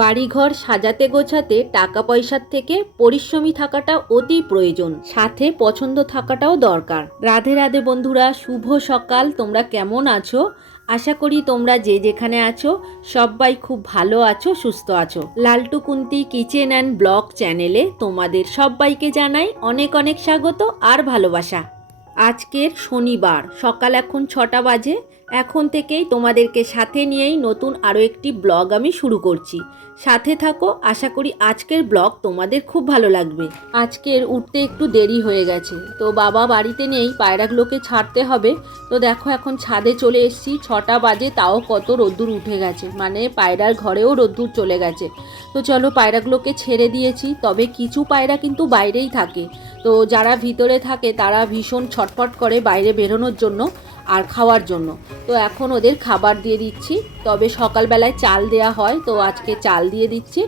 বাড়িঘর সাজাতে গোছাতে টাকা পয়সার থেকে পরিশ্রমী থাকাটা অতি প্রয়োজন। সাথে পছন্দ থাকাটাও দরকার। রাধে রাধে বন্ধুরা, শুভ সকাল। তোমরা কেমন আছো? আশা করি তোমরা যে যেখানে আছো, সবাই খুব ভালো আছো, সুস্থ আছো। Laltu Kunti kitchen and blog চ্যানেলে তোমাদের সবাইকে জানাই অনেক অনেক স্বাগত আর ভালোবাসা। আজকের শনিবার, সকাল এখন ছটা বাজে। এখন থেকেই তোমাদেরকে সাথে নিয়েই নতুন আরও একটি ব্লগ আমি শুরু করছি। সাথে থাকো, আশা করি আজকের ব্লগ তোমাদের খুব ভালো লাগবে। আজকের উঠতে একটু দেরি হয়ে গেছে। তো বাবা বাড়িতে নেই, পায়রাগুলোকে ছাড়তে হবে। তো দেখো এখন ছাদে চলে এসেছি, ছটা বাজে, তাও কত রোদ্দুর উঠে গেছে। মানে পায়রার ঘরেও রোদ্দুর চলে গেছে। তো চলো পায়রাগুলোকে ছেড়ে দিয়েছি, তবে কিছু পায়রা কিন্তু বাইরেই থাকে। তো যারা ভিতরে থাকে, তারা ভীষণ ছটফট করে বাইরে বেরোনোর জন্য আর খাওয়ার জন্য। তো এখন ওদের খাবার দিয়ে দিচ্ছি, তবে সকালবেলায় চাল দেয়া হয়, তো আজকে চাল দিয়ে দিচ্ছি।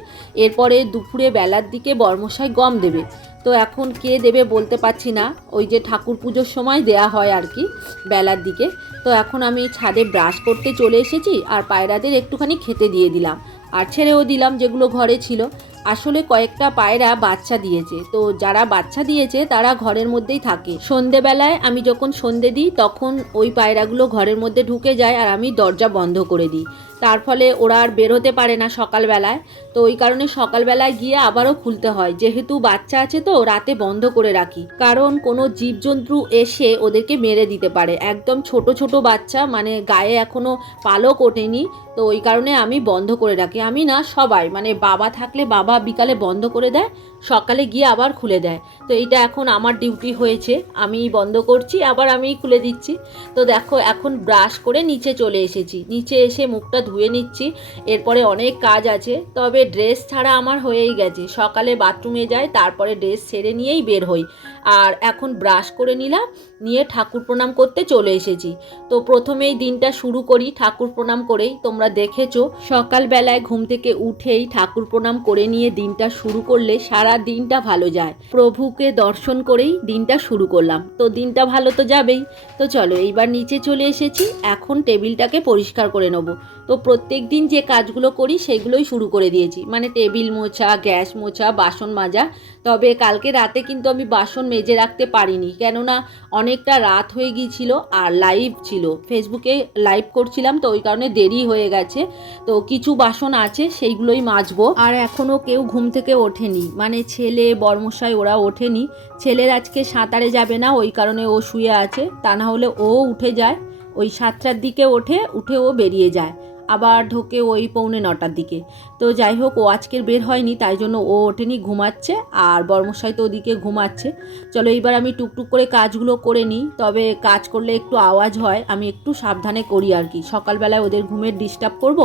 এরপরে দুপুরে বেলার দিকে বর্মশাই গম দেবে। তো এখন কে দেবে বলতে পারছি না, ওই যে ঠাকুর পুজোর সময় দেয়া হয় আর কি, বেলার দিকে। তো এখন আমি ছাদে ব্রাশ করতে চলে এসেছি, আর পায়রাদের একটুখানি খেতে দিয়ে দিলাম। আর ছেড়েও দিলাম যেগুলো ঘরে ছিল। আসলে কয়েকটা পায়রা বাচ্চা দিয়েছে। তো যারা বাচ্চা দিয়েছে, তারা ঘরের মধ্যেই থাকে। সন্ধেবেলায় আমি যখন সন্ধে দিই, তখন ওই পায়রাগুলো ঘরের মধ্যে ঢুকে যায় আর আমি দরজা বন্ধ করে দিই। তার ফলে ওরা আর বেরোতে পারে না সকালবেলায়। তো ওই কারণে সকালবেলায় গিয়ে আবারও খুলতে হয়। যেহেতু বাচ্চা আছে তো, রাতে বন্ধ করে রাখি। কারণ কোনো জীবজন্তু এসে ওদেরকে মেরে দিতে পারে। একদম ছোট ছোট বাচ্চা মানে গায়ে এখনও পালক ওঠেনি। তো ওই কারণে আমি বন্ধ করে রাখি। আমি না, সবাই মানে বাবা থাকলে বাবা, বিকালে বন্ধ করে দেয়, সকালে গিয়ে আবার খুলে দেয়। তো এইটা এখন আমার ডিউটি হয়েছে। আমি বন্ধ করছি, আবার আমি খুলে দিচ্ছি। তো দেখো, এখন ব্রাশ করে নিচে চলে এসেছি। নিচে এসে মুখটা ধুয়ে নিচ্ছি, এরপরে অনেক কাজ আছে, তবে ড্রেস ছাড়া আমার হয়েই গেছে। সকালে বাথরুমে যাই, তারপরে ড্রেস ছেড়ে নিয়েই বের হই। আর এখন ব্রাশ করে নিলাম, নিয়ে ঠাকুর প্রণাম করতে চলে এসেছি। তো প্রথমেই দিনটা শুরু করি, ঠাকুর প্রণাম করেই। তোমরা দেখেছ, সকালবেলায় ঘুম থেকে উঠেই ঠাকুর প্রণাম করে নিয়ে দিনটা শুরু করলে সারা দিনটা ভালো যায়। প্রভুকে দর্শন করেই দিনটা শুরু করলাম। তো দিনটা ভালো তো যাবেই। তো চলো, এইবার নিচে চলে এসেছি। এখন টেবিলটাকে পরিষ্কার করে নেব। তো প্রত্যেক দিন যে কাজগুলো করি, সেগুলোই শুরু করে দিয়েছি। মানে টেবিল মোছা, গ্যাস মোছা, বাসন মাজা তবে কালকে রাতে কিন্তু আমি বাসন মেজে রাখতে পারিনি, কেননা অনেকটা রাত হয়ে গিয়েছিল আর লাইভ ছিল। ফেসবুকে লাইভ করছিলাম, তো ওই কারণে দেরি হয়ে গেছে। তো কিছু বাসন আছে, সেইগুলোই মাজবো। আর এখনও কেউ ঘুম থেকে ওঠেনি। মানে ছেলে বর্মশাই ওরা ওঠেনি। ছেলের আজকে সাঁতারে যাবে না, ওই কারণে ও শুয়ে আছে। তা না হলে ও উঠে যায়। ওই সাতটার দিকে ওঠে, উঠে ও বেরিয়ে যায়। আবার ঢোকে ওই পৌনে নটার দিকে। তো যাই হোক, ও আজকের বের হয়নি, তাই জন্য ও ওঠেনি, ঘুমাচ্ছে আর বর্মশাই তো ওদিকে ঘুমাচ্ছে। চলো এইবার আমি টুকটুক করে কাজগুলো করে নিই, তবে কাজ করলে একটু আওয়াজ হয়, আমি একটু সাবধানে করি আর কি। সকালবেলায় ওদের ঘুমের ডিস্টার্ব করব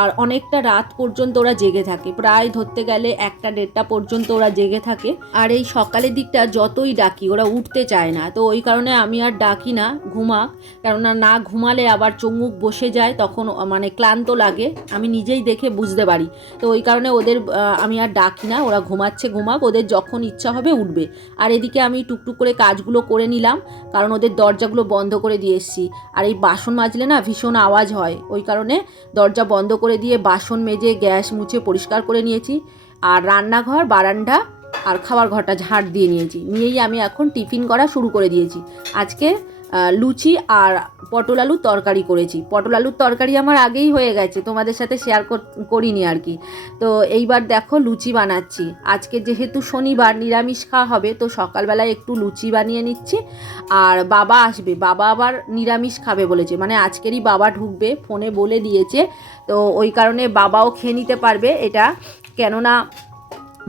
আর অনেকটা রাত পর্যন্ত ওরা জেগে থাকে। প্রায় ধরতে গেলে একটা দেড়টা পর্যন্ত ওরা জেগে থাকে। আর এই সকালের দিকটা যতই ডাকি, ওরা উঠতে চায় না। তো ওই কারণে আমি আর ডাকি না, ঘুমাক। কেননা না ঘুমালে আবার চোখ বসে যায়, তখন মানে ক্লান্ত লাগে, আমি নিজেই দেখে বুঝতে পারি। তো ওই কারণে ওদের আমি আর ডাকি না, ওরা ঘুমাচ্ছে, ঘুমাক, ওদের যখন ইচ্ছা হবে উঠবে। আর এদিকে আমি টুকটুক করে কাজগুলো করে নিলাম, কারণ ওদের দরজাগুলো বন্ধ করে দিয়ে এসেছি। আর এই বাসন মাজলে না ভীষণ আওয়াজ হয়, ওই কারণে দরজা বন্ধ করে দিয়ে বাসন মেজে গ্যাস মুছে পরিষ্কার করে নিয়েছি। আর রান্নাঘর, বারান্দা আর খাবার ঘরটা ঝাড় দিয়ে নিয়েছি। নিয়েই আমি এখন টিফিন করা শুরু করে দিয়েছি। আজকে লুচি আর পটল আলুর তরকারি করেছি। পটল আলুর তরকারি আমার আগেই হয়ে গেছে, তোমাদের সাথে শেয়ার করিনি আর কি। তো এইবার দেখো লুচি বানাচ্ছি। আজকে যেহেতু শনিবার, নিরামিষ খাওয়া হবে, তো সকালবেলায় একটু লুচি বানিয়ে নিচ্ছি। আর বাবা আসবে, বাবা আবার নিরামিষ খাবে বলেছে। মানে আজকেরই বাবা ঢুকবে, ফোনে বলে দিয়েছে। তো ওই কারণে বাবাও খেয়ে নিতে পারবে এটা। কেননা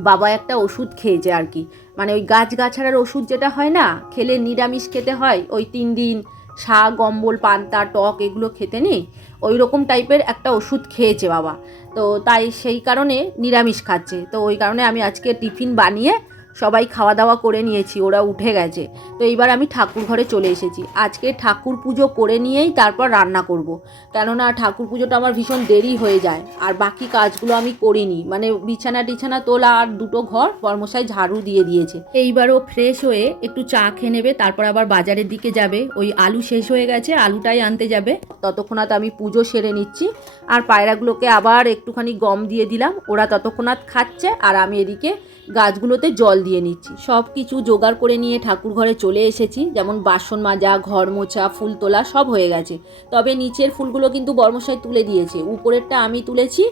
বাবা একটা ওষুধ খেয়েছে আর কি। মানে ওই গাছগাছাড়ার ওষুধ যেটা হয় না, খেলে নিরামিষ খেতে হয়, ওই তিন দিন শাক অম্বল পান্তা, টক এগুলো খেতে নেই ওই রকম টাইপের একটা ওষুধ খেয়েছে বাবা। তো তাই সেই কারণে নিরামিষ খাচ্ছে। তো ওই কারণে আমি আজকে টিফিন বানিয়ে সবাই খাওয়া দাওয়া করে নিয়েছি, ওরা উঠে গেছে। তো এইবার আমি ঠাকুর ঘরে চলে এসেছি। আজকে ঠাকুর পুজো করে নিয়েই তারপর রান্না করব। কেননা ঠাকুর পুজোটা আমার ভীষণ দেরি হয়ে যায়, আর বাকি কাজগুলো আমি করিনি। মানে বিছানা টিছানা তোলা আর দুটো ঘর বর্মশাই ঝাড়ু দিয়ে দিয়েছে। এইবারও ফ্রেশ হয়ে একটু চা খেয়ে নেবে, তারপর আবার বাজারের দিকে যাবে। ওই আলু শেষ হয়ে গেছে, আলুটাই আনতে যাবে। ততক্ষণাৎ আমি পুজো সেরে নিচ্ছি, আর পায়রাগুলোকে আবার একটুখানি গম দিয়ে দিলাম। ওরা ততক্ষণাৎ খাচ্ছে, আর আমি এদিকে গাছগুলোতে জল দিয়ে নিচ্ছি। সব কিছু জোগাড় করে নিয়ে ঠাকুর ঘরে চলে এসেছি। যেমন বাসন মাজা, ঘর মোছা, ফুল তোলা সব হয়ে গেছে। তবে নিচের ফুলগুলো কিন্তু বর্মশাই তুলে দিয়েছে। উপরেরটা আমি তুলেছি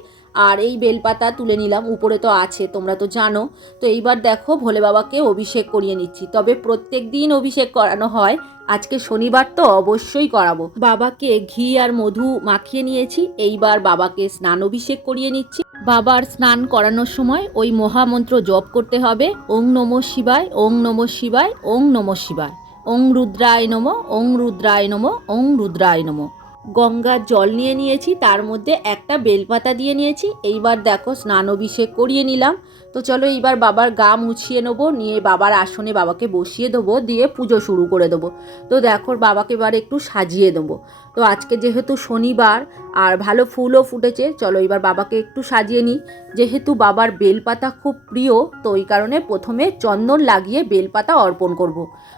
আর এই বেলপাতা তুলে নিলাম, উপরে তো আছে, তোমরা তো জানো। তো এইবার দেখো, ভোলে বাবাকে অভিষেক করিয়ে নিচ্ছি। তবে প্রত্যেক দিন অভিষেক করানো হয়, আজকে শনিবার তো অবশ্যই করাবো। বাবাকে ঘি আর মধু মাখিয়ে নিয়েছি, এইবার বাবাকে স্নান অভিষেক করিয়ে নিচ্ছি। বাবার স্নান করানোর সময় ওই মহামন্ত্র জপ করতে হবে, ওং নম শিবায়, ওং নম শিবায়, ওং নম শিবায়। ওং রুদ্রায় নম, ওং রুদ্রায় নম, ওং রুদ্রায় নম। গঙ্গার জল নিয়ে নিয়েছি, তার মধ্যে একটা বেলপাতা দিয়ে নিয়েছি। এইবার দেখো স্নান অভিষেক করিয়ে নিলাম। তো চলো এইবার বাবার গা মুছিয়ে নেব, নিয়ে বাবার আসনে বাবাকে বসিয়ে দেবো, দিয়ে পুজো শুরু করে দেবো। তো দেখো বাবাকে এবার একটু সাজিয়ে দেবো। তো আজকে যেহেতু শনিবার আর ভালো ফুলও ফুটেছে, চলো এবার বাবাকে একটু সাজিয়ে নিই। যেহেতু বাবার বেলপাতা খুব প্রিয়, তো ওই কারণে প্রথমে চন্দন লাগিয়ে বেলপাতা অর্পণ করব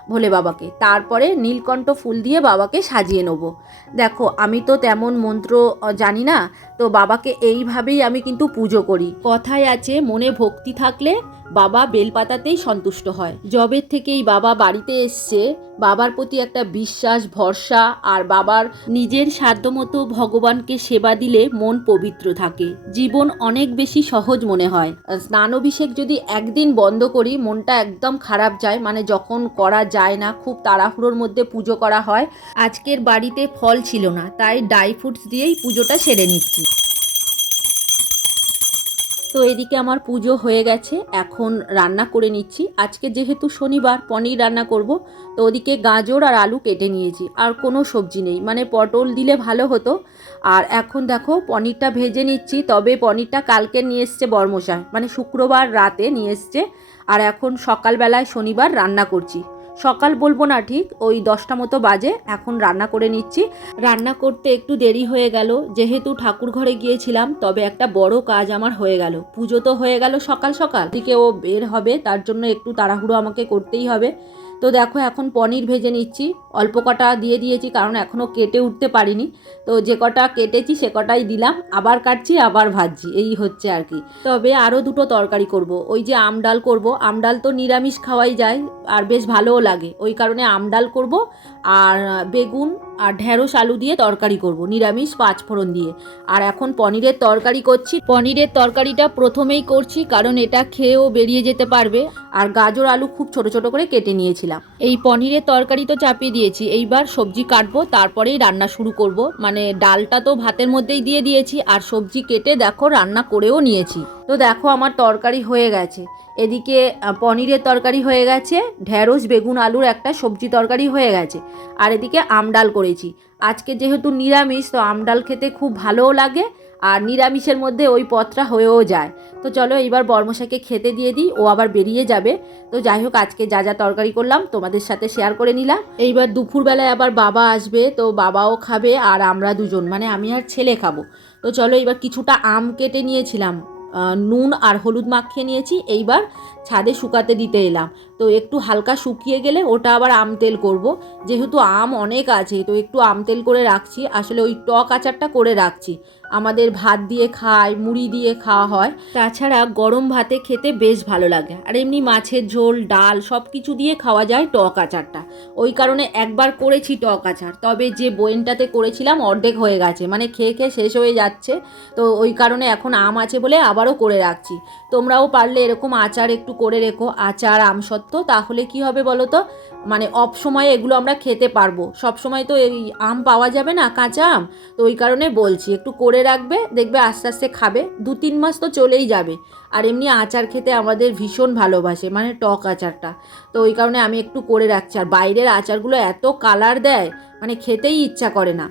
ভোলে বাবাকে। তারপরে নীলকণ্ঠ ফুল দিয়ে বাবাকে সাজিয়ে নেব। দেখো, আমি তো তেমন মন্ত্র জানি না, তো বাবাকে এইভাবেই আমি কিন্তু পুজো করি। কথায় আছে, মনে ভক্তি থাকলে বাবা বেলপাতাতেই সন্তুষ্ট হয়। জবের থেকেই বাবা বাড়িতে এসছে। বাবার প্রতি একটা বিশ্বাস, ভরসা আর বাবার নিজের সাধ্যমতো ভগবানকে সেবা দিলে মন পবিত্র থাকে। জীবন অনেক বেশি সহজ মনে হয়। স্নান অভিষেক যদি একদিন বন্ধ করি, মনটা একদম খারাপ যায়। মানে যখন করা যায় না, খুব তাড়াহুড়োর মধ্যে পুজো করা হয়। আজকের বাড়িতে ফল ছিল না, তাই ড্রাই ফ্রুটস দিয়েই পুজোটা সেরে নিচ্ছি। তো এদিকে আমার পুজো হয়ে গেছে, এখন রান্না করে নিচ্ছি। আজকে যেহেতু শনিবার, পনির রান্না করব, তো ওদিকে গাজর আর আলু কেটে নিয়েছি, আর কোনো সবজি নেই। মানে পটল দিলে ভালো হতো। আর এখন দেখো, পনিরটা ভেজে নিচ্ছি, তবে পনিরটা কালকে নিয়ে এসছে বর্মশাই। মানে শুক্রবার রাতে নিয়ে এসছে, আর এখন সকালবেলায় শনিবার রান্না করছি। সকাল বলব না ঠিক, ওই দশটা মতো বাজে, এখন রান্না করে নিচ্ছি। রান্না করতে একটু দেরি হয়ে গেল, যেহেতু ঠাকুর ঘরে গিয়েছিলাম, তবে একটা বড় কাজ আমার হয়ে গেল। পুজো তো হয়ে গেল সকাল সকাল। দিকে ও বের হবে, তার জন্য একটু তাড়াহুড়ো আমাকে করতেই হবে। তো দেখো এখন পনির ভেজে নিচ্ছি। অল্প কটা দিয়ে দিয়েছি কারণ এখনও কেটে উঠতে পারিনি। তো যে কটা কেটেছি সে কটাই দিলাম। আবার কাটছি, আবার ভাজছি। এই হচ্ছে আর কি। তবে আরও দুটো তরকারি করব। ওই যে আমডাল করব। আমডাল তো নিরামিষ খাওয়াই যায় আর বেশ ভালোও লাগে। ওই কারণে আমডাল করব আর বেগুন আর ঢেঁড়স আলু দিয়ে তরকারি করব। নিরামিষ পাঁচ ফোড়ন দিয়ে। আর এখন পনিরের তরকারি করছি। পনিরের তরকারিটা প্রথমেই করছি কারণ এটা খেয়েও বেরিয়ে যেতে পারবে। আর গাজর আলু খুব ছোট ছোট করে কেটে নিয়েছিলাম। এই পনিরের তরকারি তো চাপিয়ে দিয়েছি। এইবার সবজি কাটবো, তারপরেই রান্না শুরু করব। মানে ডালটা তো ভাতের মধ্যেই দিয়ে দিয়েছি, আর সবজি কেটে দেখো রান্না করেও নিয়েছি। তো দেখো আমার তরকারি হয়ে গেছে। এদিকে পনিরের তরকারি হয়ে গেছে ঢ্যাঁড়স বেগুন, আলুর একটা সবজি তরকারি হয়ে গেছে। আর এদিকে আমডাল করেছি। আজকে যেহেতু নিরামিষ, তো আমডাল খেতে খুব ভালোও লাগে আর নিরামিষের মধ্যে ওই পথটা হয়েও যায়। তো চলো এইবার বর্মশাকে খেতে দিয়ে দিই, ও আবার বেরিয়ে যাবে। তো যাই হোক, আজকে যা যা তরকারি করলাম তোমাদের সাথে শেয়ার করে নিলাম। এইবার দুপুরবেলায় আবার বাবা আসবে, তো বাবাও খাবে আর আমরা দুজন মানে আমি আর ছেলে খাব। তো চলো এবার কিছুটা আম কেটে নিয়েছিলাম। নুন আর হলুদ মাখিয়ে নিয়েছি। এইবার ছাদে শুকাতে দিতে এলাম। তো একটু হালকা শুকিয়ে গেলে ওটা আবার আম তেল করব। যেহেতু আম অনেক আছে, তো একটু আম তেল করে রাখছি। আসলে ওই টক আচারটা করে রাখছি। আমাদের ভাত দিয়ে খায়, মুড়ি দিয়ে খাওয়া হয়। তাছাড়া গরম ভাতে খেতে বেশ ভালো লাগে। আর এমনি মাছের ঝোল, ডাল সব কিছু দিয়ে খাওয়া যায় টক আচারটা। ওই কারণে একবার করেছি টক আচার। তবে যে বয়েনটাতে করেছিলাম অর্ধেক হয়ে গেছে। মানে খেয়ে খেয়ে শেষ হয়ে যাচ্ছে। তো ওই কারণে এখন আম আছে বলে আবারও করে রাখছি। তোমরাও পারলে এরকম আচার একটু করে রেখো। আচার আমসত্ত্ব তাহলে কি হবে বলো তো? মানে অফ সময়ে এগুলো আমরা খেতে পারব। সব সময় তো এই আম পাওয়া যাবে না, কাঁচা আম। তো ওই কারণে বলছি, একটু করে রাখবে, দেখবে আস্তে আস্তে খাবে। দু তিন মাস তো চলেই যাবে। আর এমনি আচার খেতে আমাদের ভীষণ ভালোবাসে মানে টক আচারটা। তো ওই কারণে আমি একটু করে রাখছি। আর বাইরের আচারগুলো এত কালার দেয় মানে খেতেই ইচ্ছা করে না।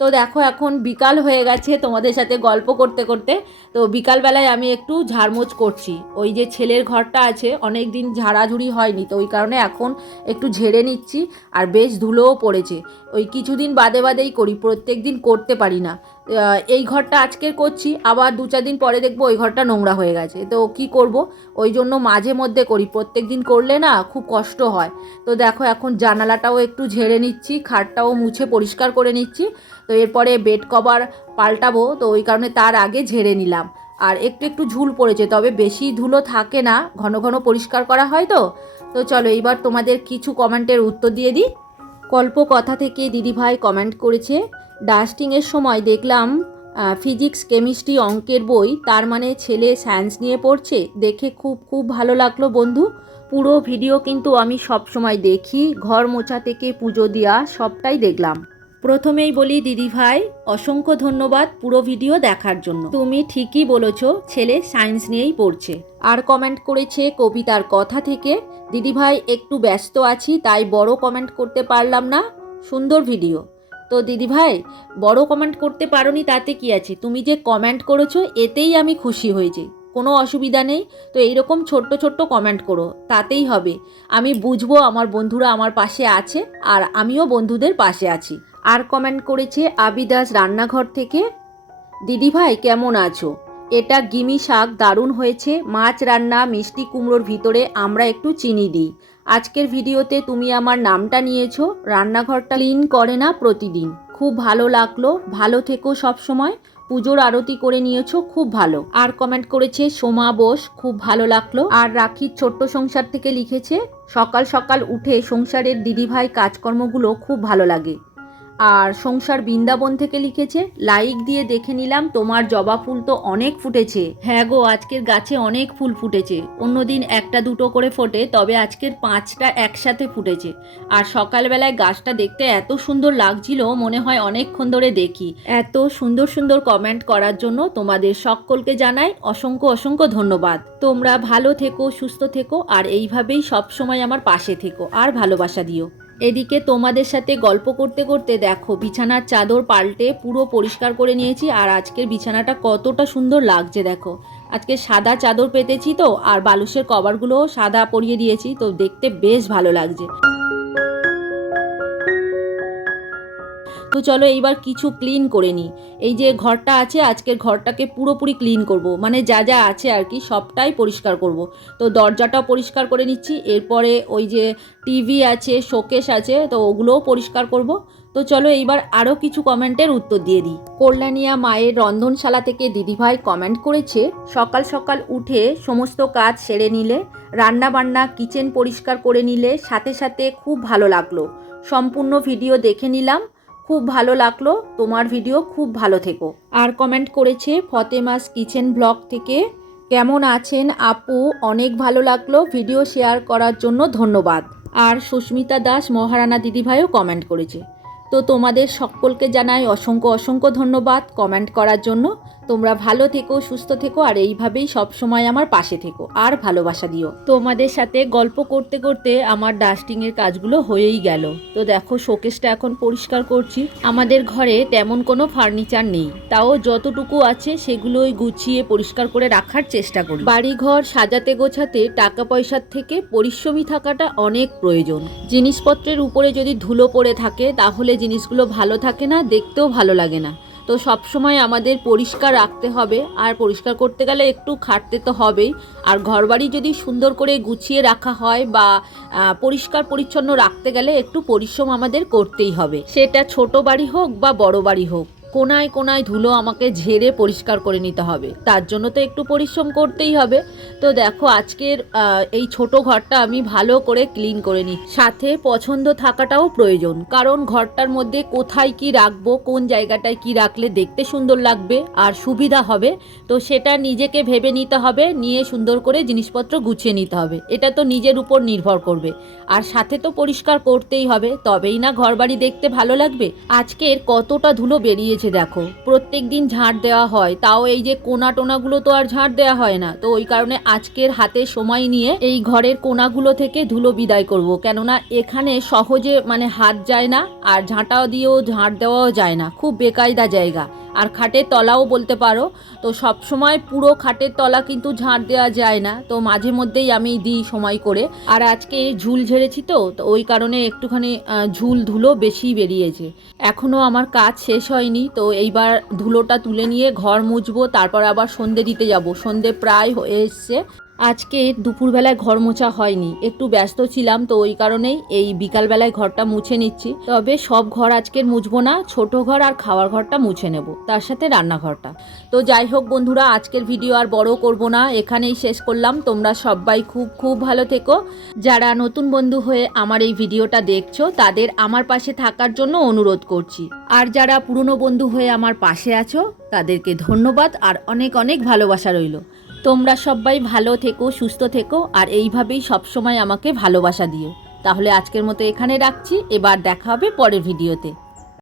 তো দেখো এখন বিকাল হয়ে গেছে তোমাদের সাথে গল্প করতে করতে। তো বিকালবেলায় আমি একটু ঝাড়মোছ করছি। ওই যে ছেলের ঘরটা আছে অনেক দিন ঝাড়াঝুড়ি হয়নি, তো ওই কারণে এখন একটু ঝেড়ে নিচ্ছি। আর বেশ ধুলোও পড়েছে। ওই কিছুদিন বাদে বাদেই করি প্রত্যেক দিন করতে পারি না। এই ঘরটা আজকের করছি, আবার দু চার দিন পরে দেখব ওই ঘরটা নোংরা হয়ে গেছে। তো কি করব? ওই জন্য মাঝে মধ্যে করি প্রত্যেক দিন করলে না খুব কষ্ট হয়। তো দেখো এখন জানালাটাও একটু ঝেড়ে নিচ্ছি, খাটটাও মুছে পরিষ্কার করে নিচ্ছি। তো এরপরে বেড কভার পাল্টাবো, তো ওই কারণে তার আগে ঝেড়ে নিলাম। আর একটু একটু ঝুল পড়েছে, তবে বেশি ধুলো থাকে না, ঘন ঘন পরিষ্কার করা হয় তো। তো চলো এইবার তোমাদের কিছু কমেন্টের উত্তর দিয়ে দিই। কল্প কথা থেকে দিদিভাই কমেন্ট করেছে ডাস্টিংয়ের সময় দেখলাম ফিজিক্স কেমিস্ট্রি অঙ্কের বই, তার মানে ছেলে সায়েন্স নিয়ে পড়ছে, দেখে খুব খুব ভালো লাগল বন্ধু। পুরো ভিডিও কিন্তু আমি সব সময় দেখি, ঘর মোছা থেকে পুজো দেওয়া সবটাই দেখলাম। প্রথমেই বলি, দিদি ভাই, অসংখ্য ধন্যবাদ পুরো ভিডিও দেখার জন্য। তুমি ঠিকই বলেছ, ছেলে সায়েন্স নিয়েই পড়ছে। আর কমেন্ট করেছে কবিতার কথা থেকে, দিদি ভাই একটু ব্যস্ত আছি, তাই বড় কমেন্ট করতে পারলাম না। সুন্দর ভিডিও। তো দিদি ভাই বড় কমেন্ট করতে পারোনি তাতে কি আছে? তুমি যে কমেন্ট করেছ, এতেই আমি খুশি হয়েছি। কোনো অসুবিধা নেই। তো এইরকম ছোট্ট ছোট্ট কমেন্ট করো, তাতেই হবে। আমি বুঝব আমার বন্ধুরা আমার পাশে আছে আর আমিও বন্ধুদের পাশে আছি। আর কমেন্ট করেছে আবিদাস রান্নাঘর থেকে দিদি ভাই কেমন আছো? এটা গিমি শাক দারুণ হয়েছে। মাছ রান্না, মিষ্টি কুমড়োর ভিতরে আমরা একটু চিনি দিই। আজকের ভিডিওতে তুমি আমার নামটা নিয়েছো, রান্নাঘরটা ক্লিন করে না প্রতিদিন। খুব ভালো লাগল, ভালো থেকো সব সময় পুজোর আরতি করে নিয়েছো, খুব ভালো। আর কমেন্ট করেছে সোমা বোস, খুব ভালো লাগল। আর রাখির ছোট্ট সংসার থেকে লিখেছে, সকাল সকাল উঠে সংসারের দিদিভাই কাজকর্মগুলো খুব ভালো লাগে। আর সংসার বৃন্দাবন থেকে লিখেছে, লাইক দিয়ে দেখে নিলাম তোমার জবা ফুল তো অনেক ফুটেছে। হ্যাঁ গো, আজকের গাছে অনেক ফুল ফুটেছে। অন্যদিন একটা দুটো করে ফোটে, তবে আজকের পাঁচটা একসাথে ফুটেছে। আর সকালবেলায় গাছটা দেখতে এত সুন্দর লাগছিল, মনে হয় অনেকক্ষণ ধরে দেখি। এত সুন্দর সুন্দর কমেন্ট করার জন্য তোমাদের সকলকে জানাই অসংখ্য অসংখ্য ধন্যবাদ। তোমরা ভালো থেকো, সুস্থ থেকো, আর এইভাবেই সব সময় আমার পাশে থেকো, আর ভালোবাসা দিও। এদিকে তোমাদের সাথে গল্প করতে করতে দেখো, বিছানার চাদর পাল্টে পুরো পরিষ্কার করে নিয়েছি আর আজকের বিছানাটা কতটা সুন্দর লাগছে দেখো। আজকে সাদা চাদর পেতেছি তো, আর বালুসের কভারগুলোও সাদা পরিয়ে দিয়েছি, তো দেখতে বেশ ভালো লাগছে। তো চলো এইবার কিছু ক্লিন করে নিই। এই যে ঘরটা আছে, আজকের ঘরটাকে পুরোপুরি ক্লিন করব। মানে যা যা আছে আর কি, সবটাই পরিষ্কার করব। তো দরজাটাও পরিষ্কার করে নিচ্ছি। এরপরে ওই যে টিভি আছে শোকেস আছে, তো ওগুলোও পরিষ্কার করব। তো চলো এইবার আরও কিছু কমেন্টের উত্তর দিয়ে দিই। কল্যাণিয়া মায়ের রন্ধনশালা থেকে দিদিভাই কমেন্ট করেছে, সকাল সকাল উঠে সমস্ত কাজ সেরে নিলে রান্না বান্না কিচেন পরিষ্কার করে নিলে, সাথে সাথে খুব ভালো লাগল। সম্পূর্ণ ভিডিও দেখে নিলাম। খুব ভালো লাগল, তোমার ভিডিও খুব ভালো থেকো। আর কমেন্ট করেছে ফতেমাস কিচেন ব্লগ থেকে, কেমন আছেন আপু? অনেক ভালো লাগল ভিডিও শেয়ার করার জন্য ধন্যবাদ। আর সুস্মিতা দাস, মহারানা দিদিভাইও কমেন্ট করেছে। তো তোমাদের সকলকে জানাই অসংখ্য অসংখ্য ধন্যবাদ কমেন্ট করার জন্য। তোমরা ভালো থেকো, সুস্থ থেকো, আর এইভাবেই সব সময় আমার পাশে থেকো, আর ভালোবাসা দিও। তোমাদের সাথে গল্প করতে করতে আমার ডাস্টিংয়ের কাজগুলো হয়েই গেল। তো দেখো শোকেসটা এখন পরিষ্কার করছি। আমাদের ঘরে তেমন কোনো ফার্নিচার নেই। তাও যতটুকু আছে সেগুলোই গুছিয়ে পরিষ্কার করে রাখার চেষ্টা করি। বাড়িঘর সাজাতে গোছাতে টাকা পয়সার থেকে পরিশ্রমী থাকাটা অনেক প্রয়োজন। জিনিসপত্রের উপরে যদি ধুলো পড়ে থাকে, তাহলে জিনিসগুলো ভালো থাকে না, দেখতেও ভালো লাগে না। তো সব সময় আমাদের পরিষ্কার রাখতে হবে। আর পরিষ্কার করতে গেলে একটু খাটতে তো হবেই। আর ঘরবাড়ি যদি সুন্দর করে গুছিয়ে রাখা হয় বা পরিষ্কার পরিচ্ছন্ন রাখতে গেলে একটু পরিশ্রম আমাদের করতেই হবে। সেটা ছোট বাড়ি হোক বা বড় বাড়ি হোক। কোনায় কোনায় ধুলো আমাকে ঝেড়ে পরিষ্কার করে নিতে হবে। তার জন্য তো একটু পরিশ্রম করতেই হবে। তো দেখো, আজকের এই ছোট ঘরটা আমি ভালো করে ক্লিন করে নিই। সাথে পছন্দ থাকাটাও প্রয়োজন। কারণ ঘরটার মধ্যে কোথায় কি রাখব, কোন জায়গাটায় কি রাখলে দেখতে সুন্দর লাগবে আর সুবিধা হবে, তো সেটা নিজেকে ভেবে নিতে হবে, নিয়ে সুন্দর করে জিনিসপত্র গুছিয়ে নিতে হবে। এটা তো নিজের উপর নির্ভর করবে। আর সাথে তো পরিষ্কার করতেই হবে। তবেই না ঘরবাড়ি দেখতে ভালো লাগবে? আজকের কতটা ধুলো বেরিয়েছে। হয়েছে দেখো, প্রত্যেক দিন ঝাঁট দেওয়া হয়, তাও এই যে কোনা টোনাগুলো তো আর ঝাঁট দেওয়া হয় না। তো ওই কারণে আজকের হাতে সময় নিয়ে এই ঘরের কোনাগুলো থেকে ধুলো বিদায় করব। কেননা এখানে সহজে মানে হাত যায় না, আর ঝাঁটাও দিয়েও ঝাঁট দেওয়াও যায় না। খুব বেকায়দা জায়গা। আর খাটের তলাও বলতে পারো। তো সব সময় পুরো খাটের তলা কিন্তু ঝাঁট দেওয়া যায় না। তো মাঝে মধ্যেই আমি দিই সময় করে। আর আজকে ঝুল ঝেড়েছি তো তো ওই কারণে একটুখানি ঝুল ধুলো বেশি বেরিয়েছে। এখনও আমার কাজ শেষ হয়নি, তো এইবার ধুলোটা তুলে নিয়ে ঘর মুছবো, তারপর আবার সন্ধে দিতে যাব। সন্ধে প্রায় হয়ে এসছে। আজকে দুপুরবেলায় ঘর মোছা হয়নি। একটু ব্যস্ত ছিলাম তো ওই কারণেই এই বিকালবেলায় ঘরটা মুছে নিচ্ছি। তবে সব ঘর আজকের মুছবো না, ছোট ঘর আর খাওয়ার ঘরটা মুছে নেব, তার সাথে রান্নাঘরটা। তো যাই হোক বন্ধুরা, আজকের ভিডিও আর বড় করব না, এখানেই শেষ করলাম। তোমরা সবাই খুব খুব ভালো থেকো। যারা নতুন বন্ধু হয়ে আমার এই ভিডিওটা দেখছ, তাদের আমার পাশে থাকার জন্য অনুরোধ করছি। আর যারা পুরনো বন্ধু হয়ে আমার পাশে আছো, তাদেরকে ধন্যবাদ আর অনেক অনেক ভালোবাসা রইল। তোমরা সবাই ভালো থেকো, সুস্থ থেকো, আর এইভাবেই সবসময় আমাকে ভালোবাসা দিও। তাহলে আজকের মতো এখানে রাখছি, এবার দেখা হবে পরের ভিডিওতে।